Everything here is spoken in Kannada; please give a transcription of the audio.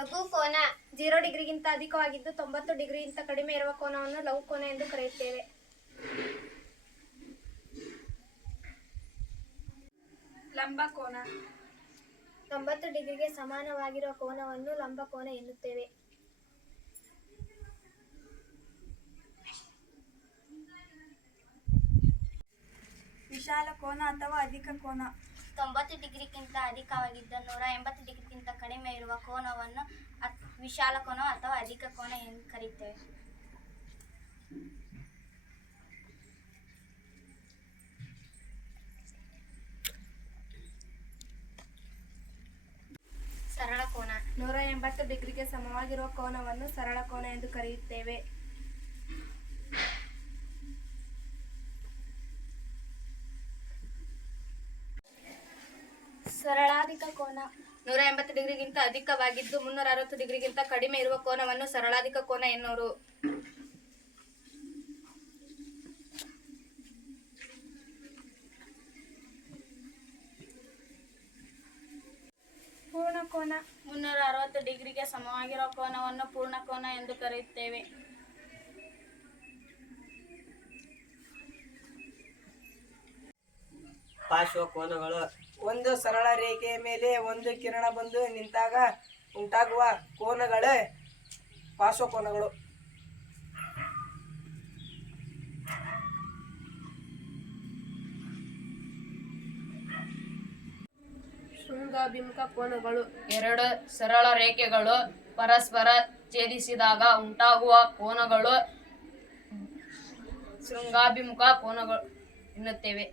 ಲಘು ಕೋನ ಜೀರೋ ಡಿಗ್ರಿಗಿಂತ ಅಧಿಕವಾಗಿದ್ದು ತೊಂಬತ್ತು ಡಿಗ್ರಿಗಿಂತ ಕಡಿಮೆ ಇರುವ ಕೋನವನ್ನು ಲಘು ಕೋನ ಎಂದು ಕರೆಯುತ್ತೇವೆ. ಲಂಬ ಕೋನ. ತೊಂಬತ್ತು ಡಿಗ್ರಿಗೆ ಸಮಾನವಾಗಿರುವ ಕೋನವನ್ನು ಲಂಬ ಕೋನ ಎನ್ನುತ್ತೇವೆ. ವಿಶಾಲ ಕೋನ ಅಥವಾ ಅಧಿಕ ಕೋನ? ತೊಂಬತ್ತು ಡಿಗ್ರಿಗಿಂತ ಅಧಿಕವಾಗಿದ್ದ ನೂರ ಎಂಬತ್ತು ಡಿಗ್ರಿಗಿಂತ ಕಡಿಮೆ ಇರುವ ಕೋನವನ್ನು ವಿಶಾಲ ಕೋನ ಅಥವಾ ಅಧಿಕ ಕೋನ ಎಂದು ಕರೆಯುತ್ತೇವೆ ಸರಳ ಕೋನ. ನೂರ ಎಂಬತ್ತು ಡಿಗ್ರಿಗೆ ಸಮವಾಗಿರುವ ಕೋನವನ್ನು ಸರಳ ಕೋನ ಎಂದು ಕರೆಯುತ್ತೇವೆ. ಸರಳಾಧಿಕ ಕೋನ. ನೂರ ಎಂಬತ್ತು ಡಿಗ್ರಿಗಿಂತ ಅಧಿಕವಾಗಿದ್ದು ಮುನ್ನೂರ ಅರವತ್ತು ಡಿಗ್ರಿಗಿಂತ ಕಡಿಮೆ ಇರುವ ಕೋನವನ್ನು ಸರಳಾಧಿಕ ಕೋನ ಎನ್ನುವರು ಪೂರ್ಣ ಕೋನ. ಮುನ್ನೂರ ಅರವತ್ತು ಡಿಗ್ರಿಗೆ ಸಮವಾಗಿರುವ ಕೋನವನ್ನು ಪೂರ್ಣ ಕೋನ ಎಂದು ಕರೆಯುತ್ತೇವೆ. ಪಾರ್ಶ್ವಕೋನಗಳು ಒಂದು ಸರಳ ರೇಖೆಯ ಮೇಲೆ ಒಂದು ಕಿರಣ ಬಂದು ನಿಂತಾಗ ಉಂಟಾಗುವ ಕೋನಗಳೇ ಪಾರ್ಶ್ವಕೋನಗಳು ಶೃಂಗಾಭಿಮುಖ ಕೋನಗಳು. ಎರಡು ಸರಳ ರೇಖೆಗಳು ಪರಸ್ಪರ ಛೇದಿಸಿದಾಗ ಉಂಟಾಗುವ ಕೋನಗಳು ಶೃಂಗಾಭಿಮುಖ ಕೋನಗಳು ಎನ್ನುತ್ತೇವೆ.